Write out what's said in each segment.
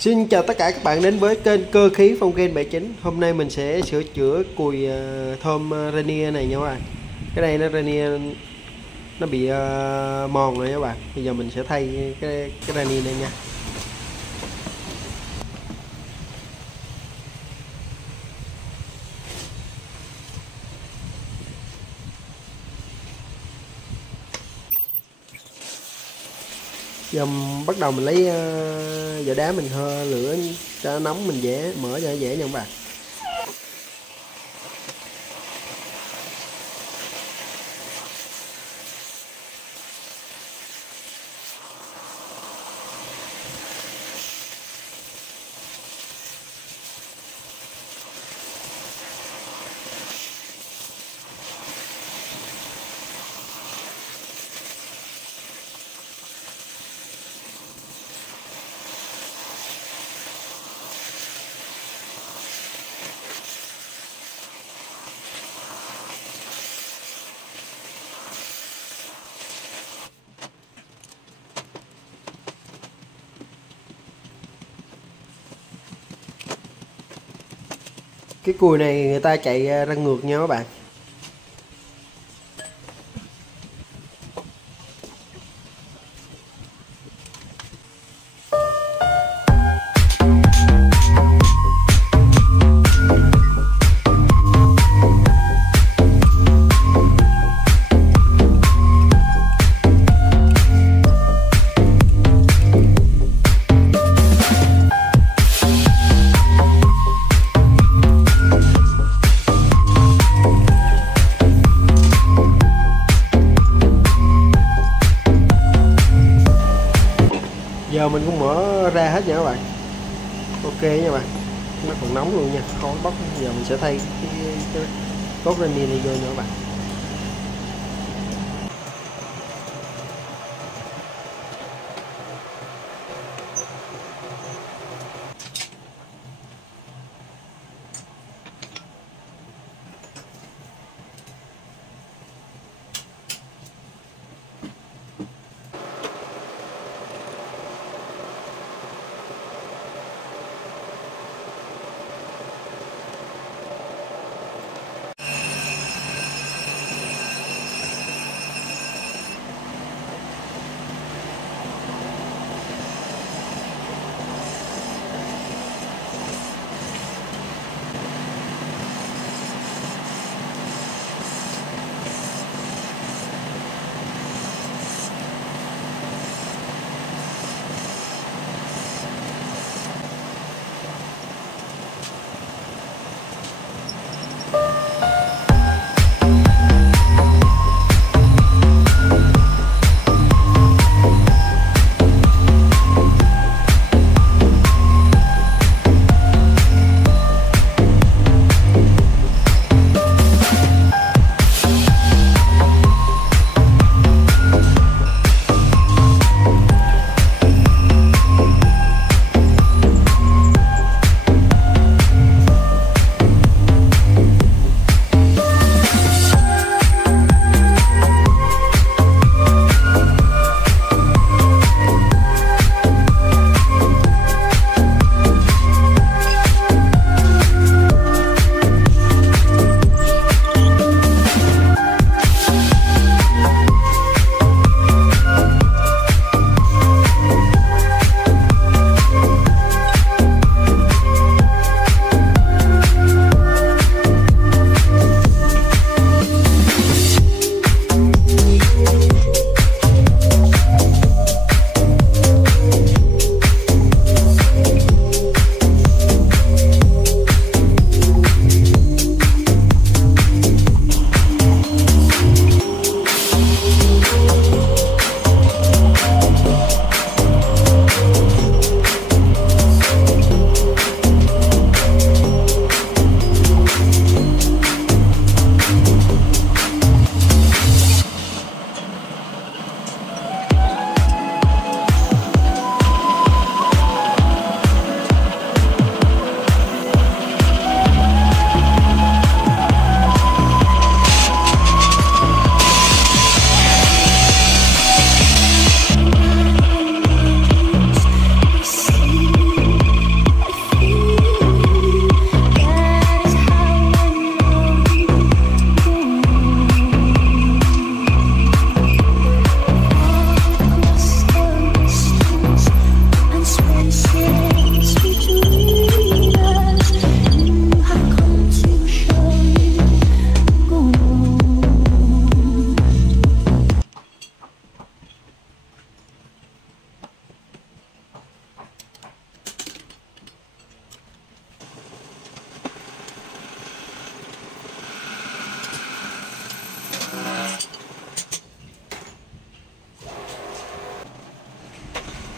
Xin chào tất cả các bạn đến với kênh Cơ Khí Phong Gen 79. Hôm nay mình sẽ sửa chữa cùi thơm Rainier này nha các bạn. Cái này nó Rainier nó bị mòn rồi các bạn. Bây giờ mình sẽ thay cái Rainier này nha. Giờ bắt đầu mình lấy vỏ đá mình hơ lửa cho nóng, mình mở cho dễ nha các bạn. Cái cùi này người ta chạy ra ngược nha các bạn. Giờ mình cũng mở ra hết nha các bạn. Ok nha bạn, nó còn nóng luôn nha, khói bốc. Giờ mình sẽ thay cái cốt Rainier này vô nha các bạn.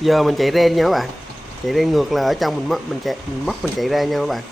Giờ mình chạy ren nha các bạn, chạy ren ngược là ở trong mình mất, mình chạy ra nha các bạn.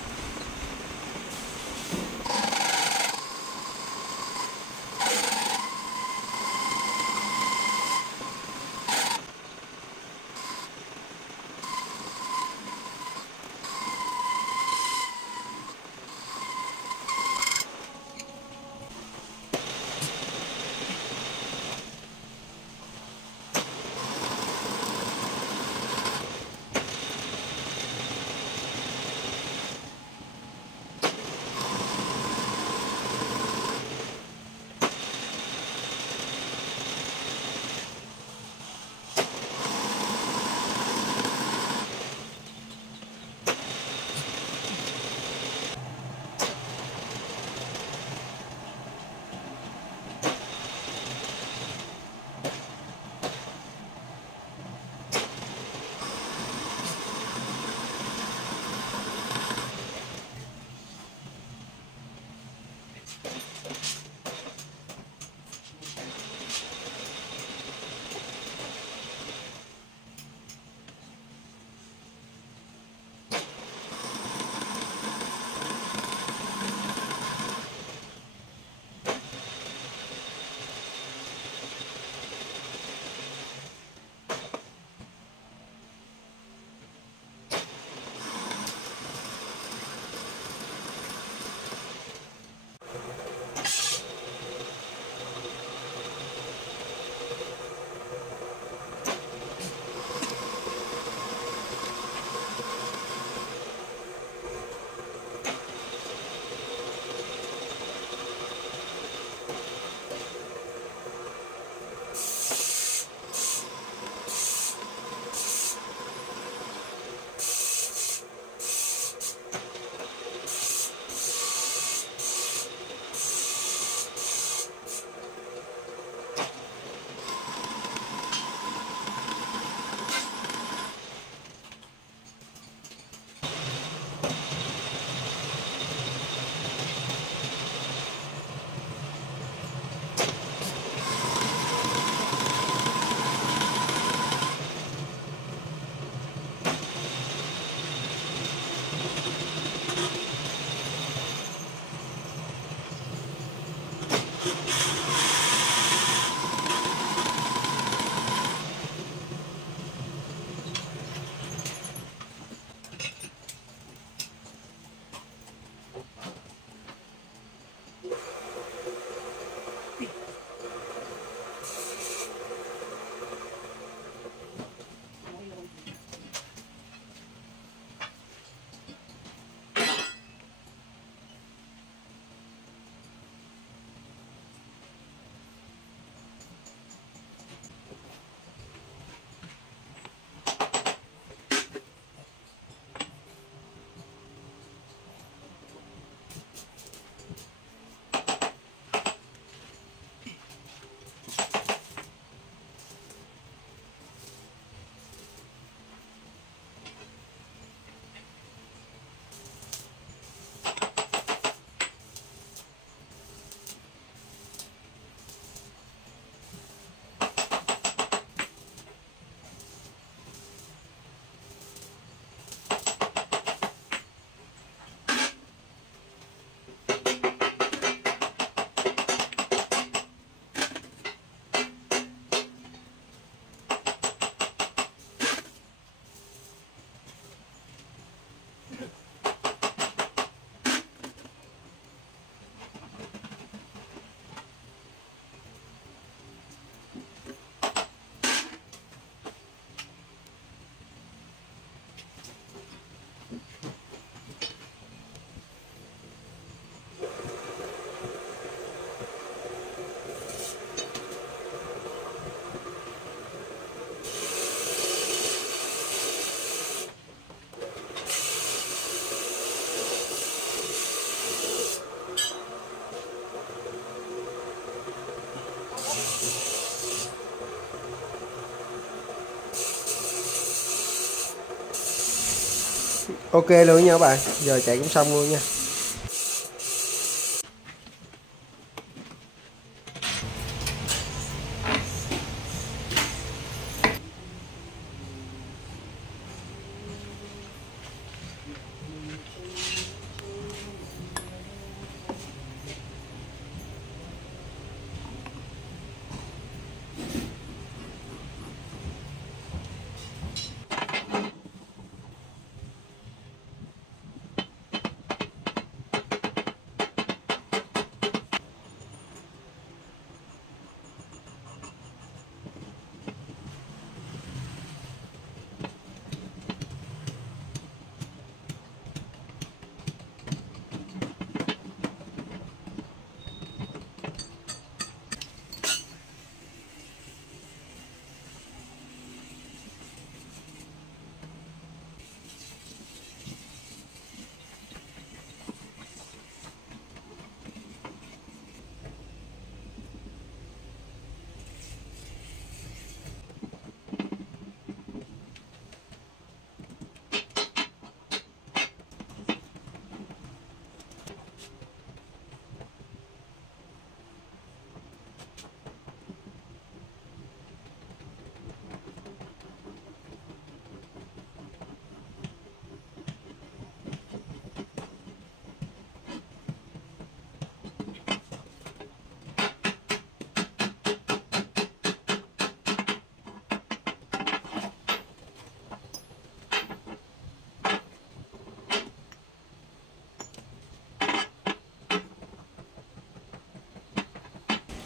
Ok luôn nha các bạn, giờ chạy cũng xong luôn nha.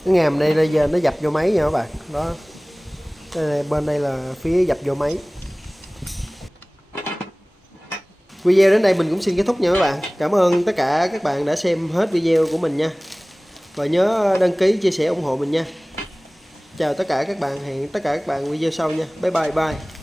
cái ngàm đây bây giờ nó dập vô máy nha các bạn. Đó, bên đây là phía dập vô máy. Video đến đây mình cũng xin kết thúc nha các bạn. Cảm ơn tất cả các bạn đã xem hết video của mình nha, và nhớ đăng ký, chia sẻ, ủng hộ mình nha. Chào tất cả các bạn, hẹn tất cả các bạn video sau nha. Bye bye.